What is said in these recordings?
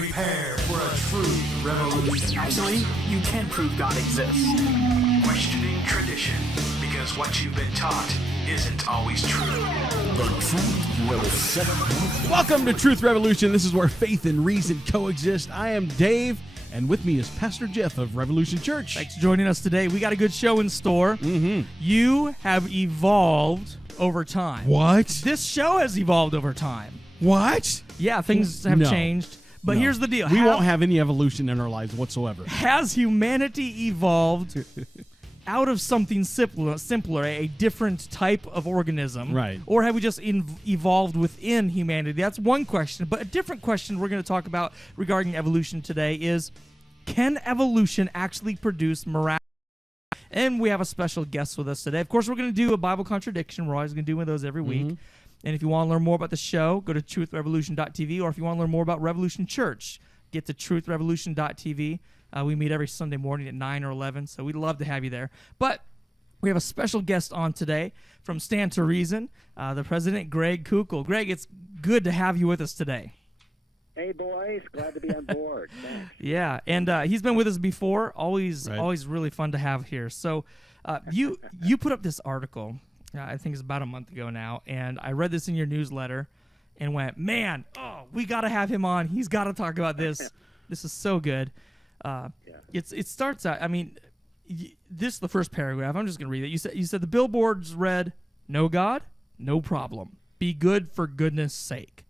Prepare for a true revolution. Actually, you can prove God exists. Questioning tradition, because what you've been taught isn't always true. The truth will set you. Welcome to Truth Revolution. This is where faith and reason coexist. I am Dave, and with me is Pastor Jeff of Revolution Church. Thanks for joining us today. We got a good show in store. Mm-hmm. You have evolved over time. What? This show has evolved over time. What? Yeah, things have No. changed. But No. here's the deal. We won't have any evolution in our lives whatsoever. Has humanity evolved out of something simpler, a different type of organism? Right. Or have we just evolved within humanity? That's one question. But a different question we're going to talk about regarding evolution today is, can evolution actually produce morality? And we have a special guest with us today. Of course, we're going to do a Bible contradiction. We're always going to do one of those every week. And if you want to learn more about the show, go to truthrevolution.tv. Or if you want to learn more about Revolution Church, get to truthrevolution.tv. We meet every Sunday morning at 9 or 11, so we'd love to have you there. But we have a special guest on today from Stand to Reason, the president, Greg Koukl. Greg, it's good to have you with us today. Hey, boys. Glad to be on board. Thanks. Yeah, and he's been with us before. Always really fun to have here. So you put up this article, I think it's about a month ago now, and I read this in your newsletter and went, man, we got to have him on. He's got to talk about this. This is so good. It starts out, I mean, this is the first paragraph. I'm just going to read it. You said the billboards read, "No God, no problem. Be good for goodness sake."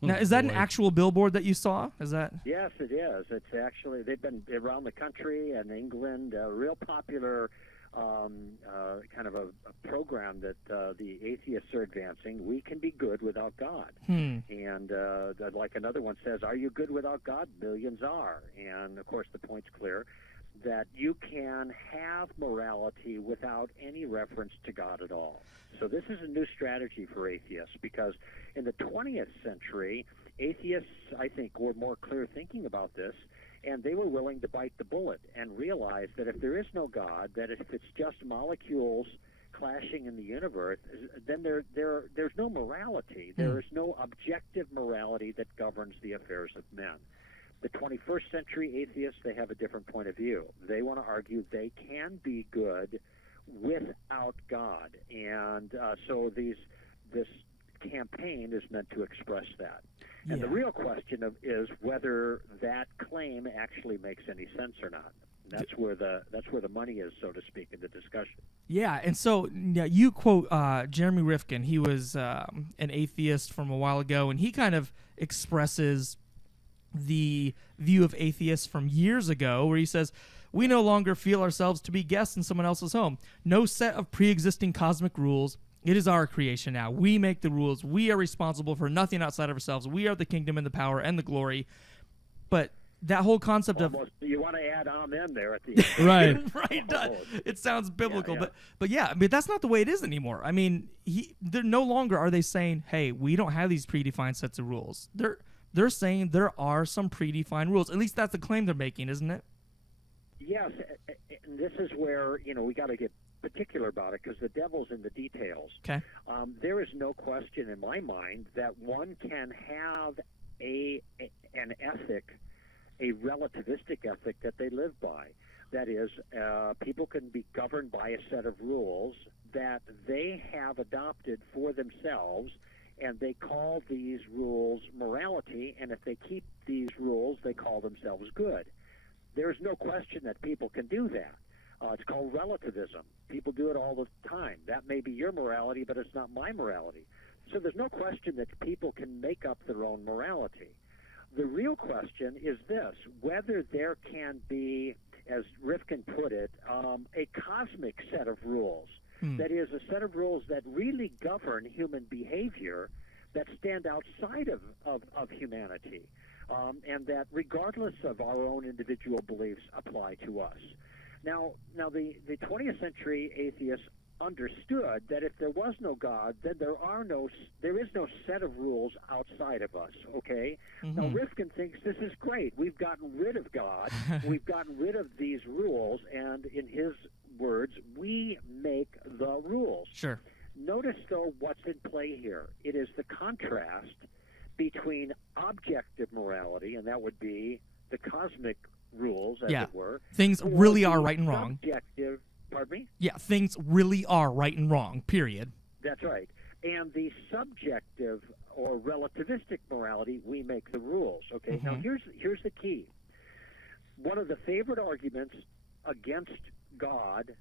Now, is that an actual billboard that you saw? Is that? Yes, it is. It's actually, they've been around the country and England, real popular kind of a program that the atheists are advancing. We can be good without God. And like another one says, are you good without God? Millions are. And, of course, the point's clear that you can have morality without any reference to God at all. So this is a new strategy for atheists, because in the 20th century, atheists, I think, were more clear thinking about this, and they were willing to bite the bullet and realize that if there is no God, that if it's just molecules clashing in the universe, then there's no morality. There is no objective morality that governs the affairs of men. The 21st century atheists, they have a different point of view. They want to argue they can be good without God. And so this campaign is meant to express that. And the real question is whether that claim actually makes any sense or not. And that's where the money is, so to speak, in the discussion. Yeah, and so you quote Jeremy Rifkin. He was an atheist from a while ago, and he kind of expresses the view of atheists from years ago, where he says, "We no longer feel ourselves to be guests in someone else's home. No set of pre-existing cosmic rules. It is our creation now. We make the rules. We are responsible for nothing outside of ourselves. We are the kingdom and the power and the glory." But that whole concept Almost, you want to add amen there at the end. Right. It sounds biblical, but yeah, I mean, that's not the way it is anymore. I mean, they're no longer are they saying, "Hey, we don't have these predefined sets of rules." They're saying there are some predefined rules. At least that's the claim they're making, isn't it? Yes, and this is where we got to get particular about it, because the devil's in the details. Okay. There is no question in my mind that one can have an ethic, a relativistic ethic that they live by. That is, people can be governed by a set of rules that they have adopted for themselves, and they call these rules morality, and if they keep these rules, they call themselves good. There's no question that people can do that. It's called relativism. People do it all the time. That may be your morality, but it's not my morality. So there's no question that people can make up their own morality. The real question is this: whether there can be, as Rifkin put it, a cosmic set of rules. That is, a set of rules that really govern human behavior, that stand outside of humanity, and that, regardless of our own individual beliefs, apply to us. Now the 20th century atheists understood that if there was no God, then there is no set of rules outside of us, okay? Now, Rifkin thinks this is great. We've gotten rid of God. We've gotten rid of these rules, and in his words, we make the rules. Sure. Notice, though, what's in play here. It is the contrast between objective morality, and that would be the cosmic rules, as Yeah. it were. Things or really are the right and wrong. Subjective, pardon me? Yeah, things really are right and wrong, period. That's right. And the subjective or relativistic morality, we make the rules. Okay. Now here's the key. One of the favorite arguments against God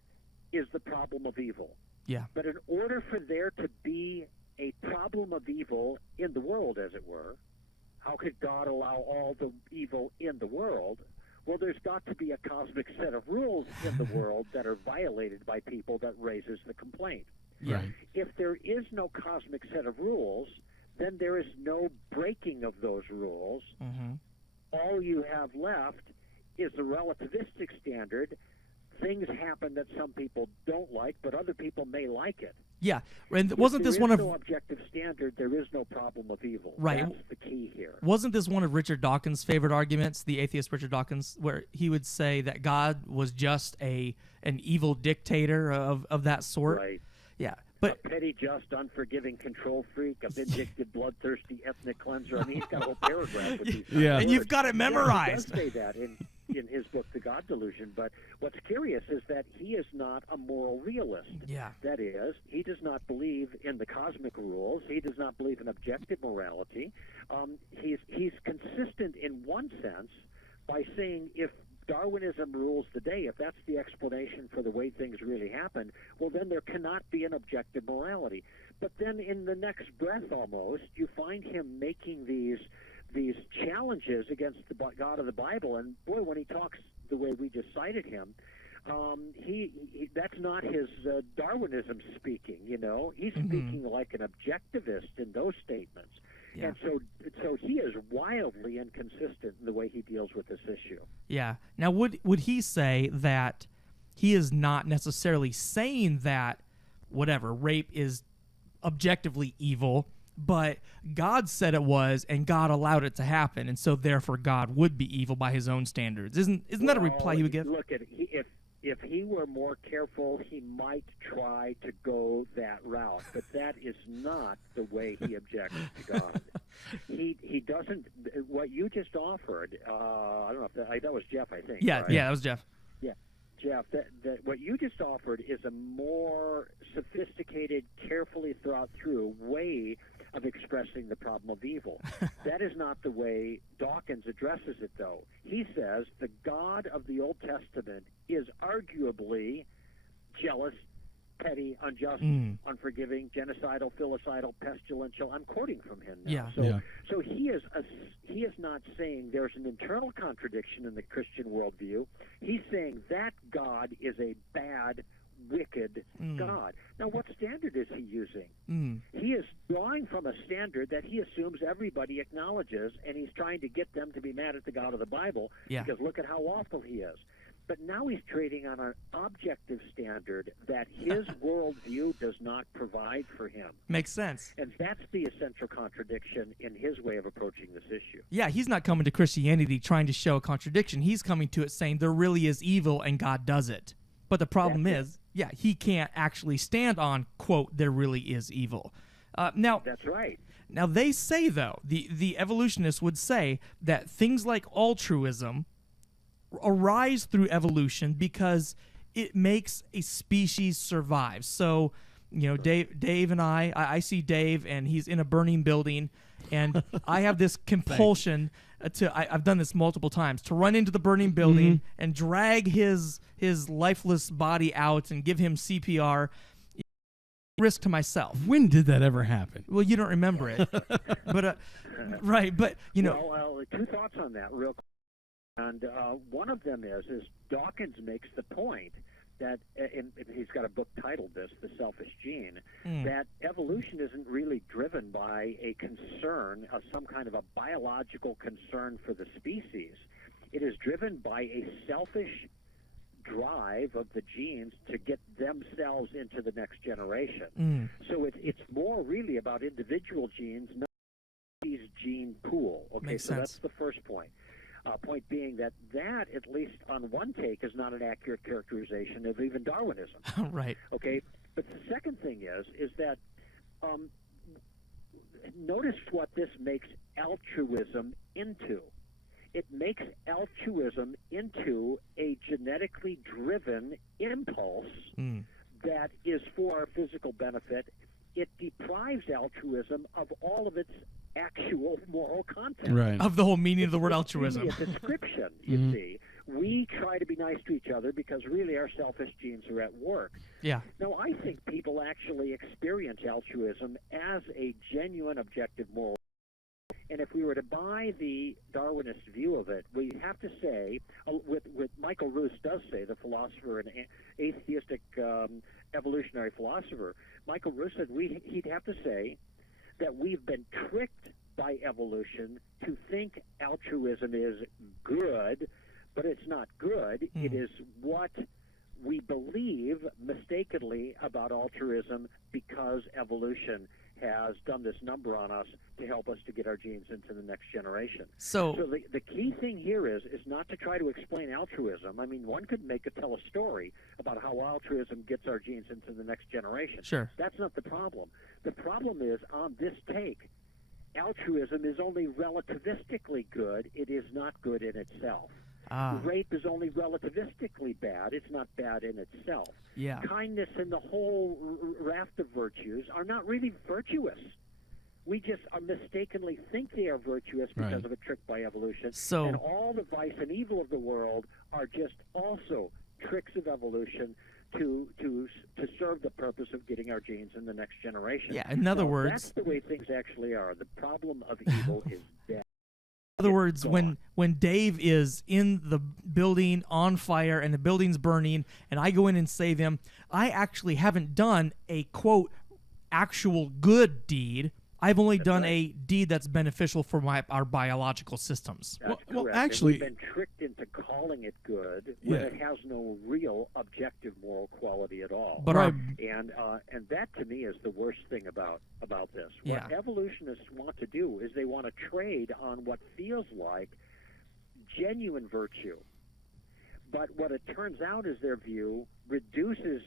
is the problem of evil. Yeah. But in order for there to be a problem of evil in the world, as it were, how could God allow all the evil in the world? Well, there's got to be a cosmic set of rules in the world that are violated by people that raises the complaint. Yeah. Right. If there is no cosmic set of rules, then there is no breaking of those rules. All you have left is the relativistic standard. Things happen that some people don't like, but other people may like it. Yeah. And wasn't If this one there of is no objective standard, there is no problem of evil. Right. That's the key here. Wasn't this one of Richard Dawkins' favorite arguments, the atheist Richard Dawkins, where he would say that God was just an evil dictator of that sort? Right. Yeah. But A petty, just, unforgiving control freak, a vindictive, bloodthirsty ethnic cleanser. I mean, he's got a whole paragraph with these Yeah. and you've got it memorized. Yeah, he does say that in his book, The God Delusion. But what's curious is that he is not a moral realist. Yeah. That is, he does not believe in the cosmic rules. He does not believe in objective morality. He's consistent in one sense by saying if Darwinism rules the day, if that's the explanation for the way things really happen, well, then there cannot be an objective morality. But then in the next breath almost, you find him making these challenges against the God of the Bible. And boy, when he talks the way we just cited him, he that's not his Darwinism speaking, you know. He's speaking like an objectivist in those statements. Yeah. And so he is wildly inconsistent in the way he deals with this issue. Yeah. Now, would he say that he is not necessarily saying that whatever rape is objectively evil, but God said it was, and God allowed it to happen, and so therefore God would be evil by His own standards? Isn't that a reply he would give? Look, if he were more careful, he might try to go that route, but that is not the way he objects to God. He doesn't. What you just offered, I don't know if that was Jeff, I think. Yeah, right? yeah, that was Jeff. Yeah, Jeff, that what you just offered is a more sophisticated, carefully thought through way of expressing the problem of evil. That is not the way Dawkins addresses it, though. He says the God of the Old Testament is arguably jealous, petty, unjust, unforgiving, genocidal, filicidal, pestilential. I'm quoting from him now. Yeah. So he is not saying there's an internal contradiction in the Christian worldview. He's saying that God is a bad, wicked God. Now, what standard is he using? He is drawing from a standard that he assumes everybody acknowledges, and he's trying to get them to be mad at the God of the Bible because look at how awful he is. But now he's trading on an objective standard that his worldview does not provide for him. Makes sense. And that's the essential contradiction in his way of approaching this issue. Yeah, he's not coming to Christianity trying to show a contradiction. He's coming to it saying there really is evil and God does it. But the problem is, he can't actually stand on, quote, there really is evil. Now, that's right. Now, they say, though, the evolutionists would say that things like altruism arise through evolution because it makes a species survive. So, you know, Dave and I see Dave, and he's in a burning building, and I have this compulsion I've done this multiple times, to run into the burning building and drag his lifeless body out and give him CPR. Risk to myself. When did that ever happen? Well, you don't remember it, but right. But you know, well, two thoughts on that, real quick. And one of them is Dawkins makes the point that, and he's got a book titled this, The Selfish Gene, that evolution isn't really driven by a concern, some kind of a biological concern for the species. It is driven by a selfish drive of the genes to get themselves into the next generation. So it's more really about individual genes, not these gene pool. Okay, Makes so sense. that's the first point. Point being that, at least on one take, is not an accurate characterization of even Darwinism. right. Okay, but the second thing is that notice what this makes altruism into. It makes altruism into a genetically driven impulse that is for our physical benefit. It deprives altruism of all of its actual moral content. Right. Of the whole meaning of the word It's altruism. really a description, you see. We try to be nice to each other because really our selfish genes are at work. Yeah. No, I think people actually experience altruism as a genuine objective moral. And if we were to buy the Darwinist view of it, we have to say, with Michael Roos does say, the philosopher and atheistic evolutionary philosopher, Michael Roos said he'd have to say that we've been tricked by evolution to think altruism is good, but it's not good. It is what we believe mistakenly about altruism because evolution has done this number on us to help us to get our genes into the next generation. So the key thing here is not to try to explain altruism. I mean, one could tell a story about how altruism gets our genes into the next generation. Sure. That's not the problem. The problem is, on this take, altruism is only relativistically good. It is not good in itself. Rape is only relativistically bad. It's not bad in itself. Yeah. Kindness and the whole raft of virtues are not really virtuous. We just mistakenly think they are virtuous because of a trick by evolution. So, and all the vice and evil of the world are just also tricks of evolution to serve the purpose of getting our genes in the next generation. Yeah, in other words, that's the way things actually are. The problem of evil is death. In other words, when Dave is in the building on fire and the building's burning and I go in and save him, I actually haven't done a, quote, actual good deed. I've only done a deed that's beneficial for our biological systems. That's Well, correct. actually- And we've been tricked into calling it good when it has no real objective moral quality at all. But and that to me is the worst thing about this. What evolutionists want to do is they want to trade on what feels like genuine virtue. But what it turns out is their view reduces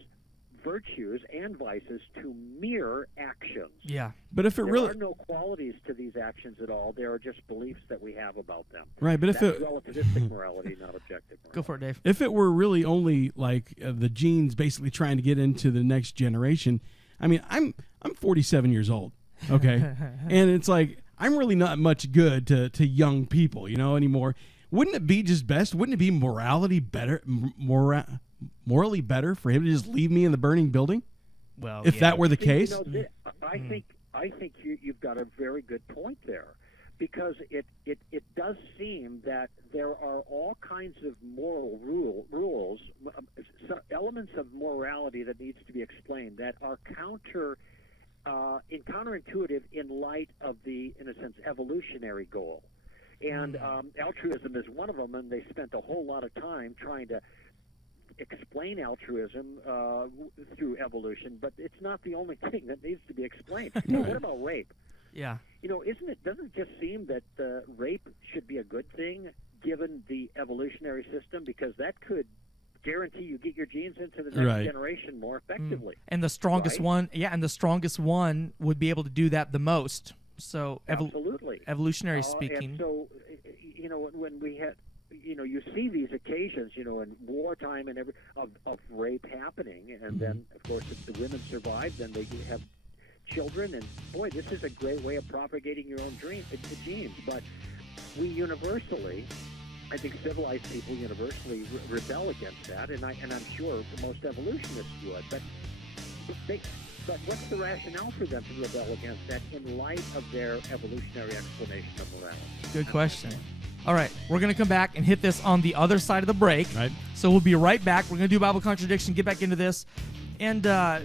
virtues and vices to mere actions. Yeah. But if it There really are no qualities to these actions at all. There are just beliefs that we have about them. right, but if That's it relativistic morality, not objective morality. Go for it, Dave. if it were really only like the genes basically trying to get into the next generation, I mean, I'm 47 years old, okay, and it's like I'm really not much good to young people, anymore. Wouldn't it be just best? Wouldn't it be morally better for him to just leave me in the burning building? Well, if that were the See, case, I think you've got a very good point there, because it does seem that there are all kinds of moral rules, elements of morality that needs to be explained that are counterintuitive in light of the, in a sense, evolutionary goal. And altruism is one of them, and they spent a whole lot of time trying to explain altruism through evolution, but it's not the only thing that needs to be explained. What about rape? Yeah. Doesn't it just seem that rape should be a good thing given the evolutionary system, because that could guarantee you get your genes into the next generation more effectively. And the strongest one, would be able to do that the most. So absolutely, evolutionary speaking. And so, when we had, you see these occasions, in wartime and of rape happening, and then of course if the women survive, then they have children, and boy, this is a great way of propagating your own genes. But we universally, I think civilized people universally rebel against that, and I'm sure most evolutionists would. But what's the rationale for them to rebel against that in light of their evolutionary explanation of morality? Good question. All right, we're going to come back and hit this on the other side of the break. Right. So we'll be right back. We're going to do Bible contradiction, get back into this. And a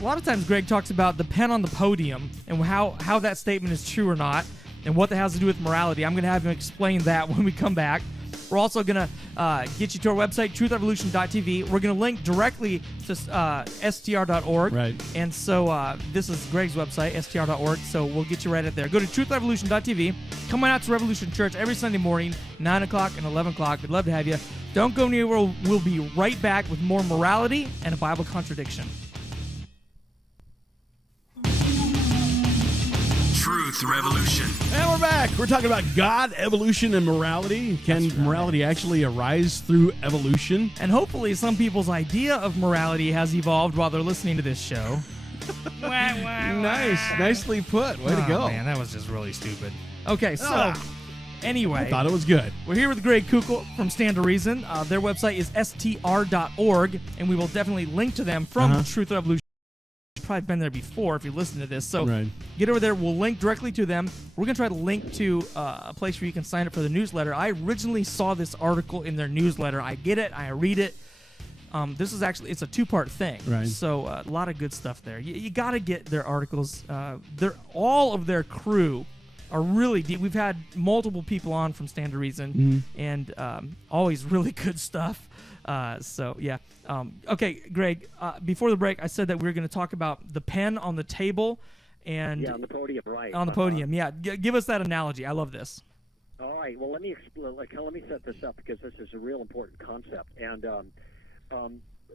lot of times Greg talks about the pen on the podium and how that statement is true or not and what that has to do with morality. I'm going to have him explain that when we come back. We're also going to get you to our website, truthrevolution.tv. We're going to link directly to str.org. Right. And so this is Greg's website, str.org, so we'll get you right at there. Go to truthrevolution.tv. Come on out to Revolution Church every Sunday morning, 9 o'clock and 11 o'clock. We'd love to have you. Don't go anywhere. We'll be right back with more morality and a Bible contradiction. Revolution. And we're back. We're talking about God, evolution, and morality. Can morality actually arise through evolution? And hopefully some people's idea of morality has evolved while they're listening to this show. Nice. Nicely put. Way to go. Man, that was just really stupid. Okay, so anyway. I thought it was good. We're here with Greg Koukl from Stand to Reason. Their website is str.org, and we will definitely link to them from Truth Revolution. You've probably been there before if you listen to this. So get over there. We'll link directly to them. We're going to try to link to a place where you can sign up for the newsletter. I originally saw this article in their newsletter. I get it. I read it. This is actually, it's a two-part thing. Right. So a lot of good stuff there. You got to get their articles. All of their crew are really deep. We've had multiple people on from Stand to Reason, and always really good stuff. So, yeah. Okay, Greg, before the break, I said that we were going to talk about the pen on the table. And on the podium, right. On the podium, yeah. Give us that analogy. I love this. All right. Well, let me explain. Let me set this up because this is a real important concept. And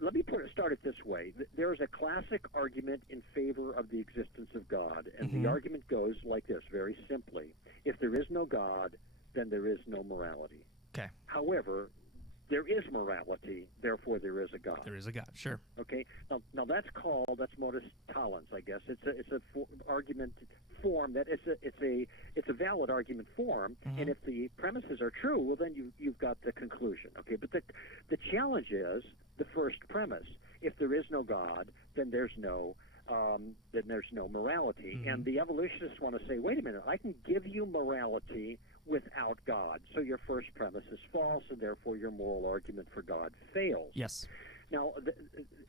let me start it this way. There is a classic argument in favor of the existence of God, and the argument goes like this, very simply. If there is no God, then there is no morality. Okay. However, there is morality, therefore there is a God. There is a God, sure. Okay. Now that's modus tollens, I guess. It's a argument form that it's a valid argument form, and if the premises are true, well then you've got the conclusion. Okay. But the challenge is the first premise. If there is no God, then there's no morality. And the evolutionists want to say, wait a minute, I can give you morality without God. So your first premise is false, and therefore your moral argument for God fails. Yes. Now,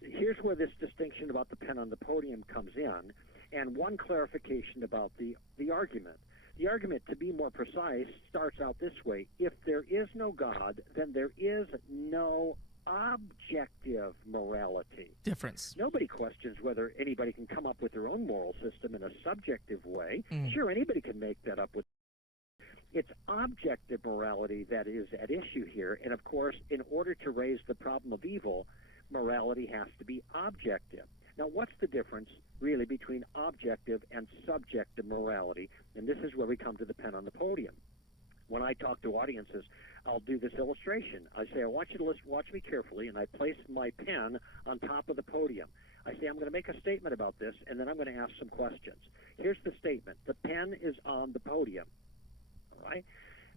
here's where this distinction about the pen on the podium comes in, and one clarification about the argument. The argument, to be more precise, starts out this way. If there is no God, then there is no objective morality. Difference. Nobody questions whether anybody can come up with their own moral system in a subjective way. Sure, anybody can make that up with. It's objective morality that is at issue here, and of course, in order to raise the problem of evil, morality has to be objective. Now, what's the difference, really, between objective and subjective morality? And this is where we come to the pen on the podium. When I talk to audiences, I'll do this illustration. I say, I want you to watch me carefully, and I place my pen on top of the podium. I say, I'm going to make a statement about this, and then I'm going to ask some questions. Here's the statement. The pen is on the podium. All right?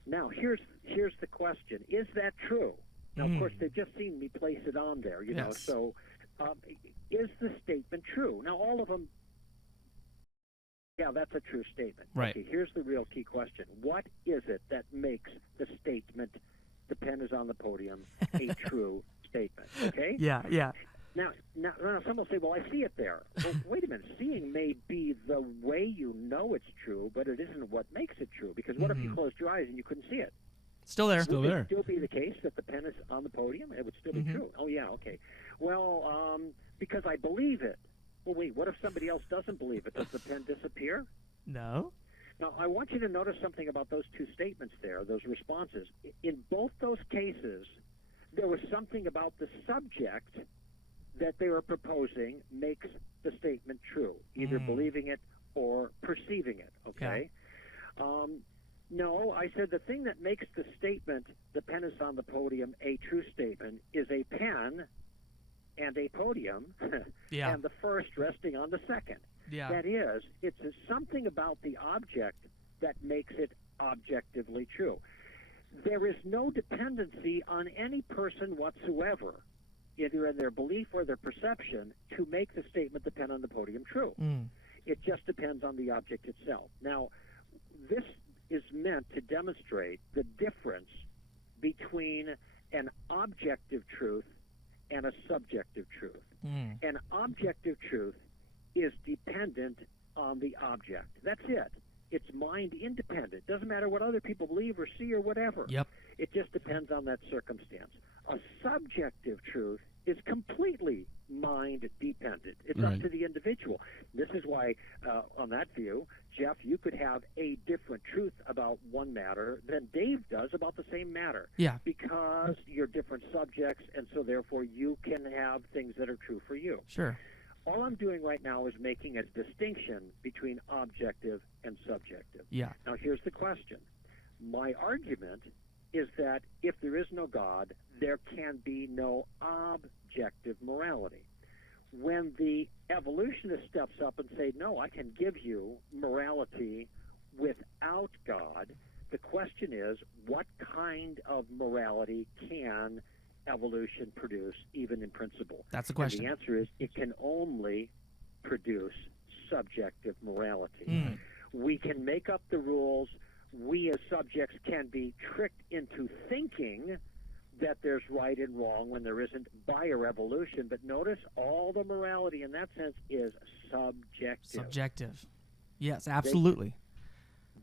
Now, here's the question. Is that true? Now, of course, they've just seen me place it on there, you know. So is the statement true? Now, all of them, yeah, that's a true statement. Right. Okay, here's the real key question. What is it that makes the statement, the pen is on the podium, a true statement? Okay? Yeah. Now, some will say, well, I see it there. Well, wait a minute. Seeing may be the way you know it's true, but it isn't what makes it true. Because what if you closed your eyes and you couldn't see it? Still there. Would it still be the case that the pen is on the podium? It would still be true. Oh, yeah, okay. Well, because I believe it. Well, wait, what if somebody else doesn't believe it? Does the pen disappear? No. Now, I want you to notice something about those two statements there, those responses. In both those cases, there was something about the subject that they were proposing makes the statement true, either believing it or perceiving it, okay? No, I said the thing that makes the statement, the pen is on the podium, a true statement, is a pen and a podium, and the first resting on the second. Yeah. That is, it's something about the object that makes it objectively true. There is no dependency on any person whatsoever, either in their belief or their perception, to make the statement, the pen on the podium, true. It just depends on the object itself. Now, this is meant to demonstrate the difference between an objective truth and a subjective truth. An objective truth is dependent on the object. That's it. It's mind independent. Doesn't matter what other people believe or see or whatever. Yep. It just depends on that circumstance. A subjective truth is completely mind dependent. It's up to the individual. This is why, on that view, Jeff, you could have a different truth about one matter than Dave does about the same matter. Yeah. Because you're different subjects, and so therefore you can have things that are true for you. Sure. All I'm doing right now is making a distinction between objective and subjective. Yeah. Now, here's the question. My argument is that if there is no God, there can be no objective morality. When the evolutionist steps up and say, no, I can give you morality without God, the question is, what kind of morality can evolution produce, even in principle? That's the question. And the answer is, it can only produce subjective morality. We can make up the rules. We as subjects can be tricked into thinking that there's right and wrong when there isn't by a revolution. But notice, all the morality in that sense is subjective. Subjective. Yes, absolutely.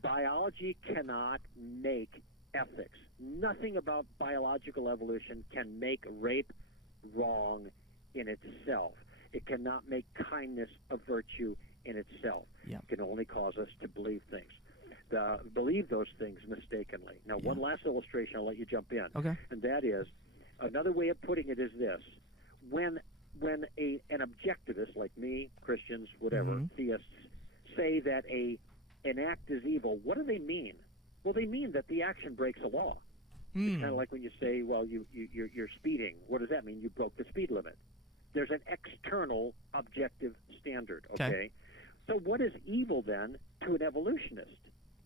Biology cannot make ethics. Nothing about biological evolution can make rape wrong in itself. It cannot make kindness a virtue in itself. Yeah. It can only cause us to believe things. Believe those things mistakenly. Now, one last illustration, I'll let you jump in. Okay. And that is, another way of putting it is this. When an objectivist like me, Christians, whatever, theists, say that an act is evil, what do they mean? Well, they mean that the action breaks a law. It's kind of like when you say, well, you're speeding. What does that mean? You broke the speed limit. There's an external objective standard, okay? So what is evil then to an evolutionist?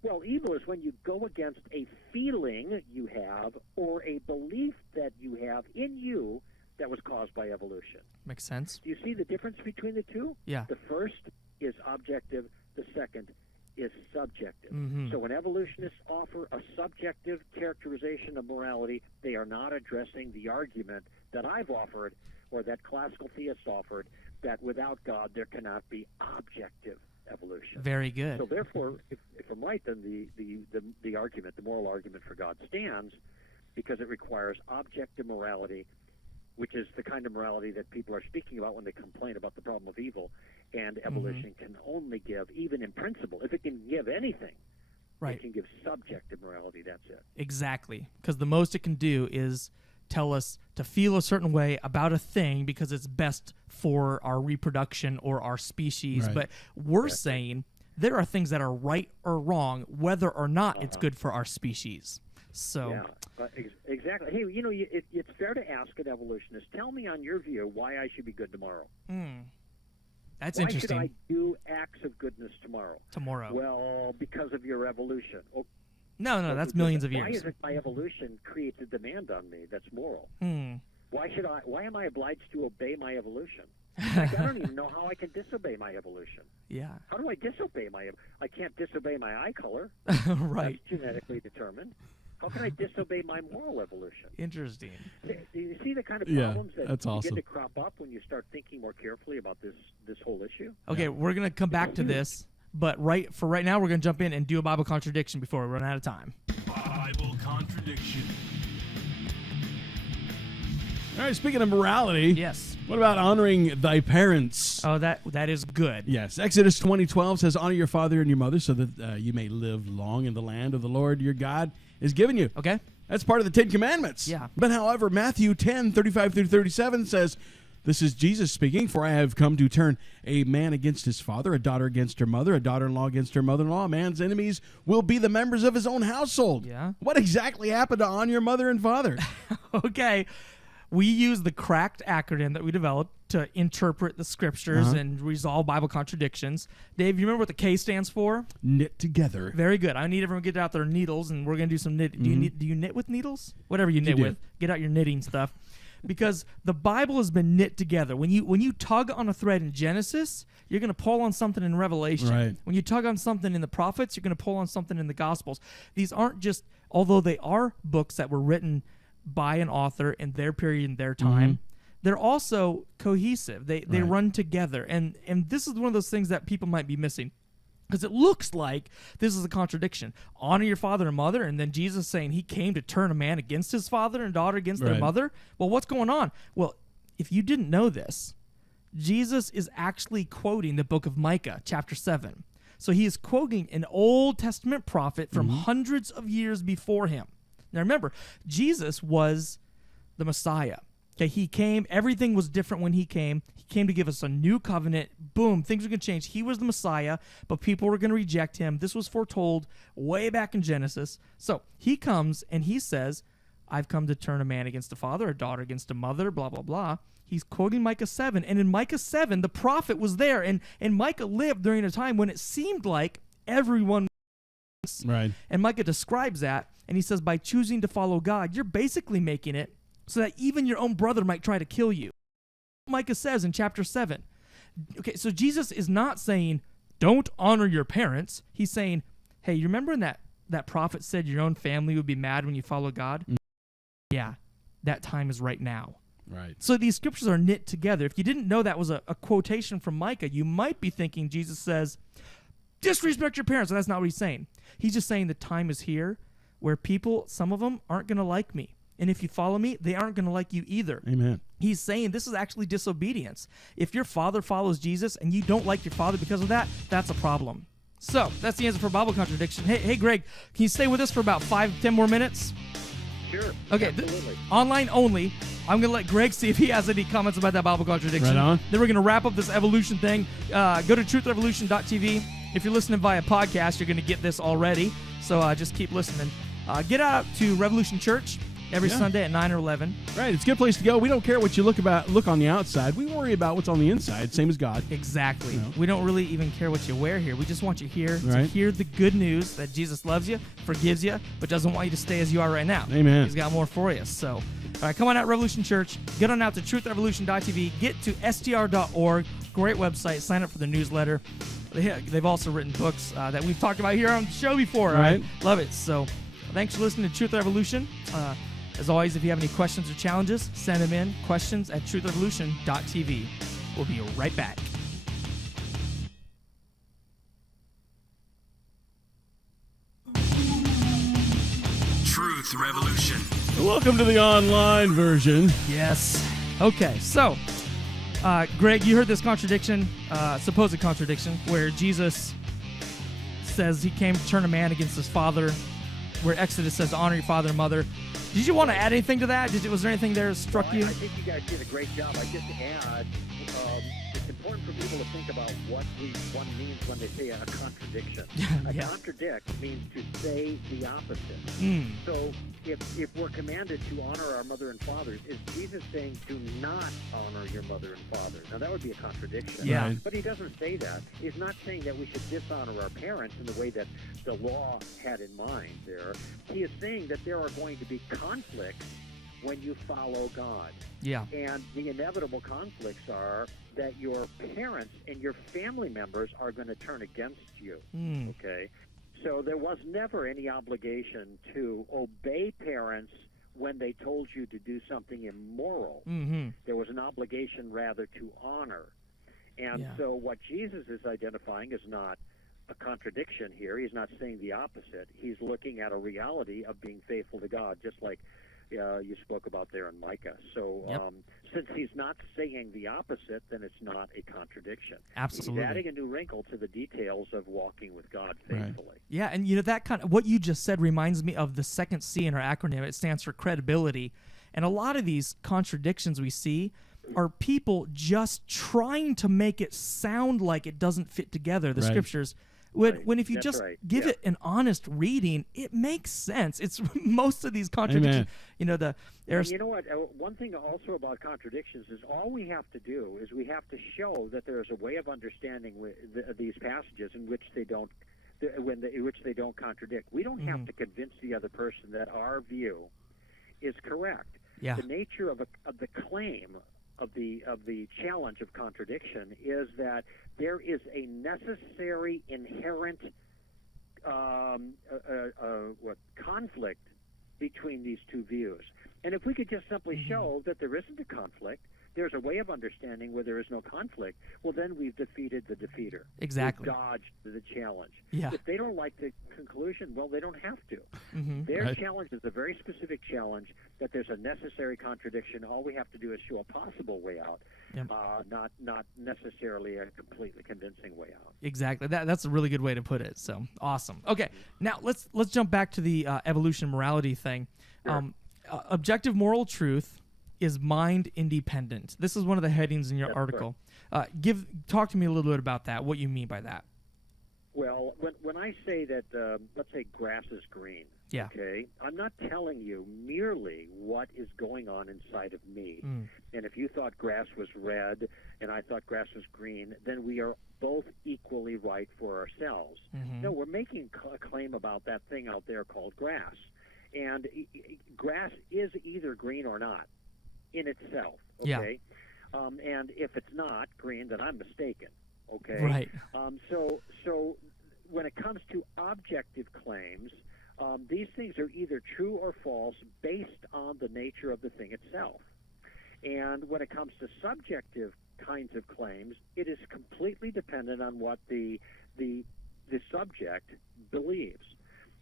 Well, evil is when you go against a feeling you have or a belief that you have in you that was caused by evolution. Makes sense. Do you see the difference between the two? Yeah. The first is objective. The second is subjective. So when evolutionists offer a subjective characterization of morality, they are not addressing the argument that I've offered or that classical theists offered, that without God there cannot be objective evolution. Very good. So therefore, if I'm right, then the argument, the moral argument for God stands, because it requires objective morality, which is the kind of morality that people are speaking about when they complain about the problem of evil. And evolution can only give, even in principle, if it can give anything, Right. it can give subjective morality. That's it. Exactly. Because the most it can do is tell us to feel a certain way about a thing because it's best for our reproduction or our species. Right. But we're saying there are things that are right or wrong, whether or not it's good for our species. So, Yeah, exactly. Hey, it's fair to ask an evolutionist, tell me on your view why I should be good tomorrow. that's Why interesting. should I do acts of goodness tomorrow? Tomorrow. Well, because of your evolution. Oh, No, that's millions of Why years. is it my evolution creates a demand on me that's moral? Why am I obliged to obey my evolution? Like, I don't even know how I can disobey my evolution. Yeah. How do I disobey I can't disobey my eye color. Right. That's genetically determined. How can I disobey my moral evolution? Interesting. Do you see the kind of Yeah, problems that that's awesome. begin to crop up when you start thinking more carefully about this whole issue? Okay, we're going to come back to this, but right now we're going to jump in and do a Bible contradiction before we run out of time. Bible contradiction. All right, speaking of morality, Yes. what about honoring thy parents? Oh, that is good. Yes, Exodus 20:12 says, honor your father and your mother so that you may live long in the land of the Lord your God is given you. Okay. That's part of the Ten Commandments. Yeah. But however, Matthew 10:35 through 37 says, this is Jesus speaking, for I have come to turn a man against his father, a daughter against her mother, a daughter-in-law against her mother-in-law. A man's enemies will be the members of his own household. Yeah. What exactly happened to honor your mother and father? Okay. We use the cracked acronym that we developed to interpret the scriptures and resolve Bible contradictions. Dave, you remember what the K stands for? Knit together. Very good. I need everyone to get out their needles, and we're going to do some knit. Do you knit with needles? Whatever you knit do. with. Get out your knitting stuff. Because the Bible has been knit together. When you tug on a thread in Genesis, you're going to pull on something in Revelation. Right. When you tug on something in the prophets, you're going to pull on something in the Gospels. These aren't just, although they are books that were written by an author in their period and their time, they're also cohesive. They Right. run together. And this is one of those things that people might be missing. Because it looks like this is a contradiction. Honor your father and mother, and then Jesus saying he came to turn a man against his father and daughter against their Right. mother. Well, what's going on? Well, if you didn't know this, Jesus is actually quoting the book of Micah, chapter 7. So he is quoting an Old Testament prophet from hundreds of years before him. Now remember, Jesus was the Messiah. Okay, he came. Everything was different when he came. He came to give us a new covenant. Boom, things were going to change. He was the Messiah, but people were going to reject him. This was foretold way back in Genesis. So he comes and he says, I've come to turn a man against a father, a daughter against a mother, blah, blah, blah. He's quoting Micah 7. And in Micah 7, the prophet was there. And Micah lived during a time when it seemed like everyone. Right. And Micah describes that. And he says, by choosing to follow God, you're basically making it so that even your own brother might try to kill you. Micah says in chapter 7. Okay, so Jesus is not saying, don't honor your parents. He's saying, hey, you remember when that prophet said your own family would be mad when you follow God? Yeah, that time is right now. Right. So these scriptures are knit together. If you didn't know that was a quotation from Micah, you might be thinking Jesus says, disrespect your parents. And that's not what he's saying. He's just saying the time is here where people, some of them, aren't going to like me. And if you follow me, they aren't going to like you either. Amen. He's saying this is actually disobedience. If your father follows Jesus and you don't like your father because of that, that's a problem. So that's the answer for Bible contradiction. Hey, Greg, can you stay with us for about 5-10 more minutes? Sure. Okay, Absolutely. Online only. I'm going to let Greg see if he has any comments about that Bible contradiction. Right on. Then we're going to wrap up this evolution thing. Go to truthrevolution.tv. If you're listening via podcast, you're going to get this already. So just keep listening. Get out to Revolution Church every Sunday at 9 or 11. Right. It's a good place to go. We don't care what you look on the outside. We worry about what's on the inside, same as God. Exactly. No. We don't really even care what you wear here. We just want you here to Right. hear the good news that Jesus loves you, forgives you, but doesn't want you to stay as you are right now. Amen. He's got more for you. So, all right, come on out, Revolution Church. Get on out to truthrevolution.tv. Get to str.org. Great website. Sign up for the newsletter. They've also written books that we've talked about here on the show before. Right. Love it. So, thanks for listening to Truth Revolution. As always, if you have any questions or challenges, send them in. Questions at truthrevolution.tv. We'll be right back. Truth Revolution. Welcome to the online version. Yes. Okay, so, Greg, you heard this contradiction, supposed contradiction, where Jesus says he came to turn a man against his father, where Exodus says honor your father and mother. Did you want to add anything to that? Was there anything there that struck you? I think you guys did a great job. I just add, it's important for people to think about what one means when they say a contradiction. A contradict means to say the opposite. So if we're commanded to honor our mother and father, is Jesus saying do not honor your mother and father? Now that would be a contradiction. Yeah. But he doesn't say that. He's not saying that we should dishonor our parents in the way that the law had in mind there. He is saying that there are going to be conflicts when you follow God. Yeah. And the inevitable conflicts are that your parents and your family members are going to turn against you. Okay? So there was never any obligation to obey parents when they told you to do something immoral. There was an obligation rather to honor. And so what Jesus is identifying is not a contradiction here. He's not saying the opposite. He's looking at a reality of being faithful to God, just like you spoke about there in Micah. So since he's not saying the opposite, then it's not a contradiction. Absolutely. He's adding a new wrinkle to the details of walking with God faithfully. Right. Yeah, and that kind of what you just said reminds me of the second C in our acronym. It stands for credibility. And a lot of these contradictions we see are people just trying to make it sound like it doesn't fit together, the scriptures. When if you That's just right. give it an honest reading, it makes sense. It's most of these contradictions. Amen. And you know what? One thing also about contradictions is all we have to do is we have to show that there is a way of understanding these passages in which they don't, in which they don't contradict. We don't have to convince the other person that our view is correct. Yeah. The nature of the claim of the challenge of contradiction is that there is a necessary inherent conflict between these two views. And if we could just simply show that there isn't a conflict, there's a way of understanding where there is no conflict, well, then we've defeated the defeater. Exactly. We've dodged the challenge. Yeah. If they don't like the conclusion, well, they don't have to. Their challenge is a very specific challenge that there's a necessary contradiction. All we have to do is show a possible way out, not necessarily a completely convincing way out. Exactly. That's a really good way to put it. So awesome. Okay, now let's jump back to the evolution morality thing. Sure. Objective moral truth is mind independent. This is one of the headings in your That's article. Talk to me a little bit about that. What you mean by that? Well, when I say that, let's say grass is green, Yeah. okay, I'm not telling you merely what is going on inside of me. And if you thought grass was red and I thought grass was green, then we are both equally right for ourselves. No, we're making a claim about that thing out there called grass. And grass is either green or not in itself, okay? And if it's not green, then I'm mistaken. Okay. Right. So when it comes to objective claims, these things are either true or false based on the nature of the thing itself. And when it comes to subjective kinds of claims, it is completely dependent on what the subject believes.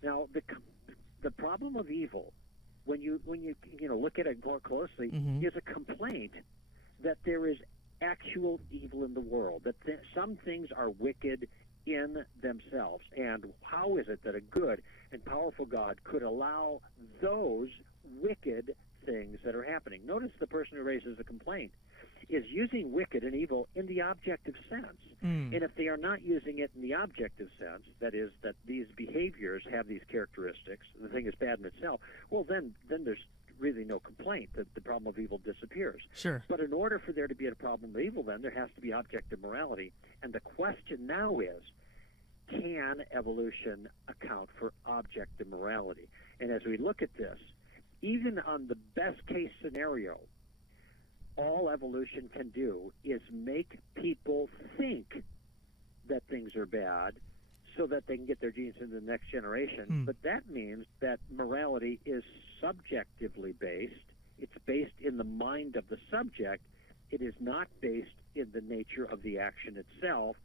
Now, the problem of evil, when you look at it more closely, is a complaint that there is actual evil in the world, that some things are wicked in themselves. And how is it that a good and powerful God could allow those wicked things that are happening? Notice the person who raises the complaint is using wicked and evil in the objective sense. And if they are not using it in the objective sense, that is, that these behaviors have these characteristics, the thing is bad in itself, well, then there's really no complaint that the problem of evil disappears. Sure. But in order for there to be a problem of evil, then there has to be objective morality. And the question now is, can evolution account for objective morality? And as we look at this, even on the best case scenario, all evolution can do is make people think that things are bad so that they can get their genes into the next generation. But that means that morality is subjectively based. It's based in the mind of the subject. It is not based in the nature of the action itself,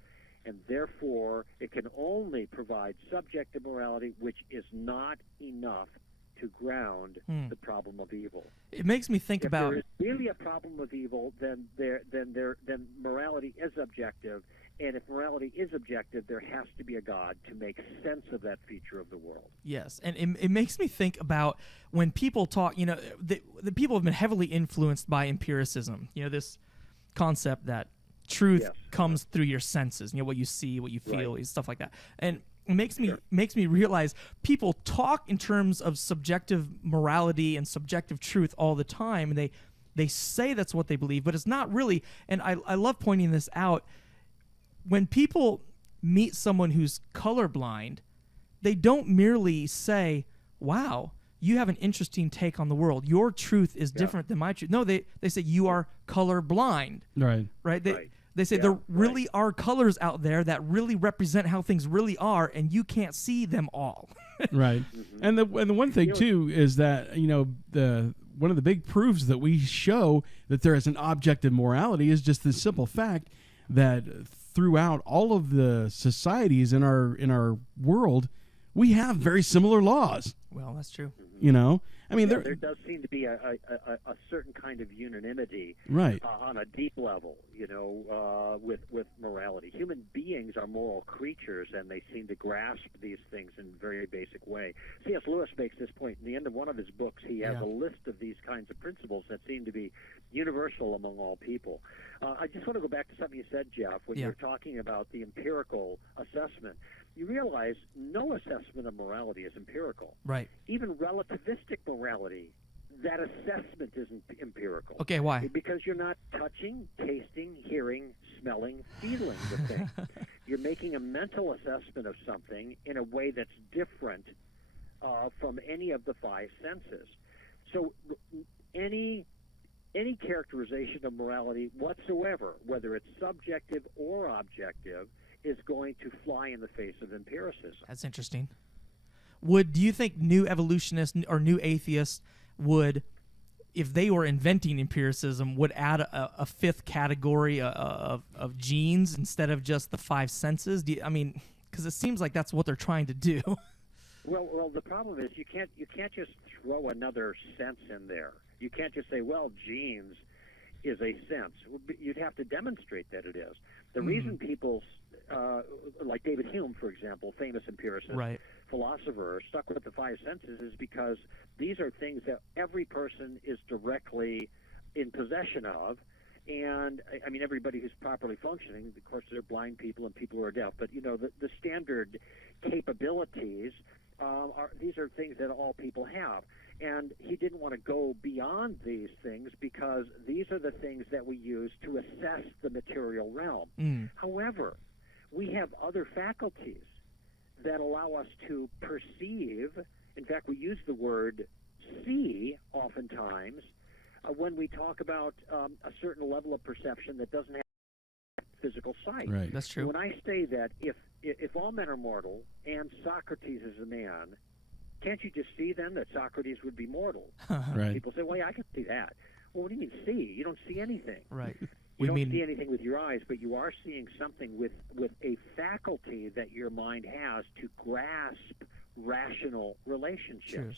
and therefore it can only provide subjective morality, which is not enough to ground the problem of evil. It makes me think If about. there is really a problem of evil, then morality is objective. And if morality is objective, there has to be a God to make sense of that feature of the world. Yes, and it makes me think about when people talk, the people have been heavily influenced by empiricism, this concept that truth comes through your senses, what you see, what you feel, stuff like that. And it makes me realize people talk in terms of subjective morality and subjective truth all the time, and they say that's what they believe, but it's not really, and I love pointing this out. When people meet someone who's colorblind, they don't merely say, wow, you have an interesting take on the world. Your truth is different than my truth. No, they say you are colorblind. Right? They say there really are colors out there that really represent how things really are, and you can't see them all. Right. And the one thing too is that one of the big proofs that we show that there is an objective morality is just the simple fact that throughout all of the societies in our world, we have very similar laws. Well, that's true. I mean, there does seem to be a certain kind of unanimity, right, on a deep level, with morality. Human beings are moral creatures, and they seem to grasp these things in a very basic way. C.S. Lewis makes this point in the end of one of his books. He has a list of these kinds of principles that seem to be universal among all people. I just want to go back to something you said, Jeff, when you were talking about the empirical assessment. You realize no assessment of morality is empirical. Right. Even relativistic morality, that assessment isn't empirical. Okay, why? Because you're not touching, tasting, hearing, smelling, feeling the thing. You're making a mental assessment of something in a way that's different from any of the five senses. So any characterization of morality whatsoever, whether it's subjective or objective, is going to fly in the face of empiricism. That's interesting. Do you think new evolutionists or new atheists would, if they were inventing empiricism, would add a fifth category of genes instead of just the five senses? Because it seems like that's what they're trying to do. Well, the problem is you can't just throw another sense in there. You can't just say, well, genes is a sense. You'd have to demonstrate that it is. The reason people, like David Hume, for example, famous empiricist, philosopher, stuck with the five senses is because these are things that every person is directly in possession of. And I mean, everybody who's properly functioning, of course, they're blind people and people who are deaf. But the standard capabilities these are things that all people have. And he didn't want to go beyond these things because these are the things that we use to assess the material realm. However, we have other faculties that allow us to perceive. In fact, we use the word see oftentimes when we talk about a certain level of perception that doesn't have physical sight. Right. That's true. When I say that if all men are mortal and Socrates is a man, can't you just see then that Socrates would be mortal? Right. People say, well, yeah, I can see that. Well, what do you mean see? You don't see anything. Right. You don't see anything with your eyes, but you are seeing something with a faculty that your mind has to grasp rational relationships. Sure.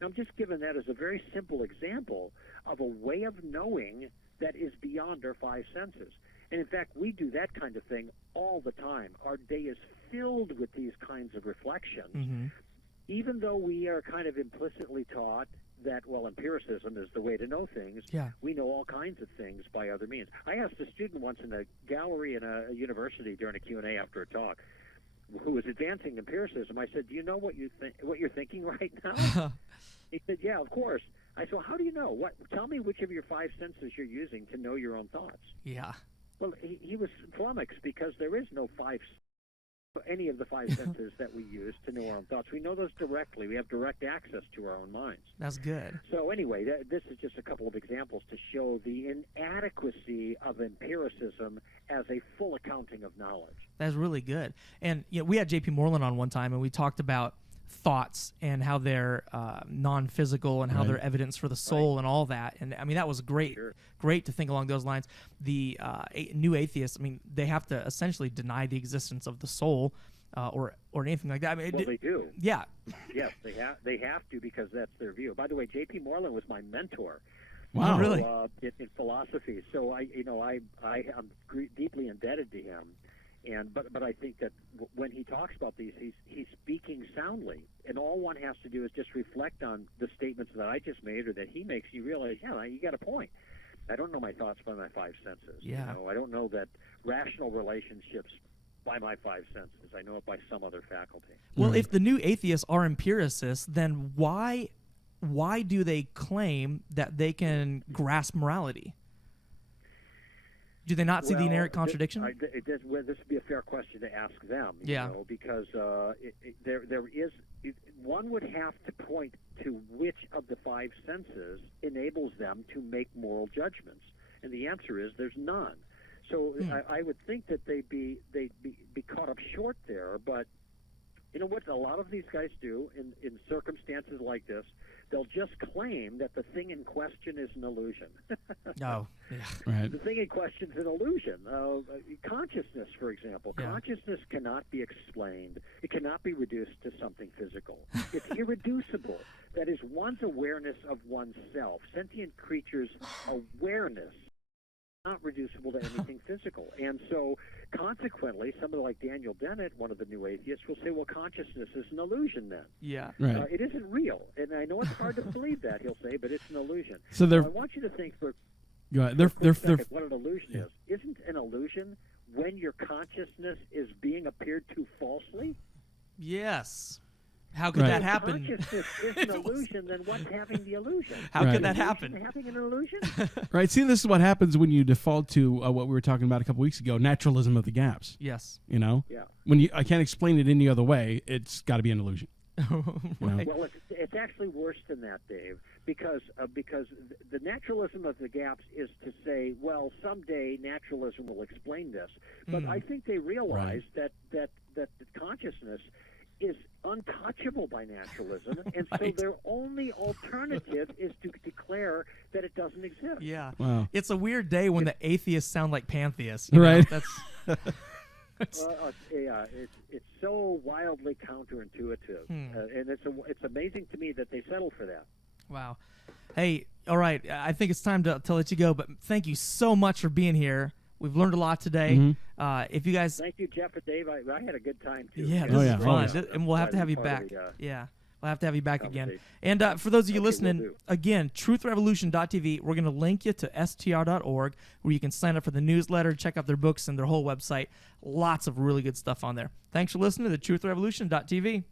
Now, I'm just giving that as a very simple example of a way of knowing that is beyond our five senses. And in fact, we do that kind of thing all the time. Our day is filled with these kinds of reflections. Even though we are kind of implicitly taught that, well, empiricism is the way to know things, we know all kinds of things by other means. I asked a student once in a gallery in a university during a Q&A after a talk who was advancing empiricism. I said, do you know what you're thinking right now? He said, yeah, of course. I said, well, how do you know? Tell me which of your five senses you're using to know your own thoughts. Yeah. Well, he was flummoxed because there is no any of the five senses that we use to know our own thoughts. We know those directly. We have direct access to our own minds. That's good. So anyway, this is just a couple of examples to show the inadequacy of empiricism as a full accounting of knowledge. That's really good. And we had J.P. Moreland on one time, and we talked about thoughts and how they're non-physical and how they're evidence for the soul and all that. And I mean, that was great. Great to think along those lines. The new atheists, I mean, they have to essentially deny the existence of the soul or anything like that. I mean, well, they do. Yeah. Yes, they have to because that's their view. By the way, J.P. Moreland was my mentor. Wow, really? In philosophy. So I am deeply indebted to him. But I think that when he talks about these, he's speaking soundly, and all one has to do is just reflect on the statements that I just made or that he makes. You realize, yeah, you got a point. I don't know my thoughts by my five senses. Yeah. I don't know that rational relationships by my five senses. I know it by some other faculty. Well, if the new atheists are empiricists, then why do they claim that they can grasp morality? Do they not see the inherent contradiction? This would be a fair question to ask them. Because there is one would have to point to which of the five senses enables them to make moral judgments, and the answer is there's none. So I would think that they'd be caught up short there. But you know what? A lot of these guys do in circumstances like this. They'll just claim that the thing in question is an illusion. Oh, yeah. Right. The thing in question is an illusion. Consciousness, for example. Yeah. Consciousness cannot be explained. It cannot be reduced to something physical. It's irreducible. That is one's awareness of oneself. Sentient creatures' awareness not reducible to anything physical. And so, consequently, somebody like Daniel Dennett, one of the new atheists, will say, well, consciousness is an illusion then. Yeah. Right. It isn't real. And I know it's hard to believe that, he'll say, but it's an illusion. So I want you to think for they're what an illusion is. Isn't an illusion when your consciousness is being appeared to falsely? Yes. How could that happen? If consciousness is an illusion, then what's having the illusion? How could that happen? Having an illusion? Right. See, this is what happens when you default to what we were talking about a couple weeks ago, naturalism of the gaps. Yes. Yeah. When I can't explain it any other way, it's got to be an illusion. Right. Well, it's actually worse than that, Dave, because the naturalism of the gaps is to say, well, someday naturalism will explain this. But I think they realize that the consciousness is untouchable by naturalism, and so their only alternative is to declare that it doesn't exist. Yeah. Wow. It's a weird day when the atheists sound like pantheists. Right. That's It's so wildly counterintuitive, and it's amazing to me that they settle for that. Wow. Hey, all right. I think it's time to let you go, but thank you so much for being here. We've learned a lot today. If you guys, thank you, Jeff and Dave. I had a good time too. Yeah, Guys. this is fun, always. and we'll have to have you Part back. of the, Yeah. We'll have to have you back again. Conversation. And for those of you Okay, will listening, do. again, truthrevolution.tv, we're going to link you to str.org where you can sign up for the newsletter, check out their books and their whole website. Lots of really good stuff on there. Thanks for listening to the truthrevolution.tv.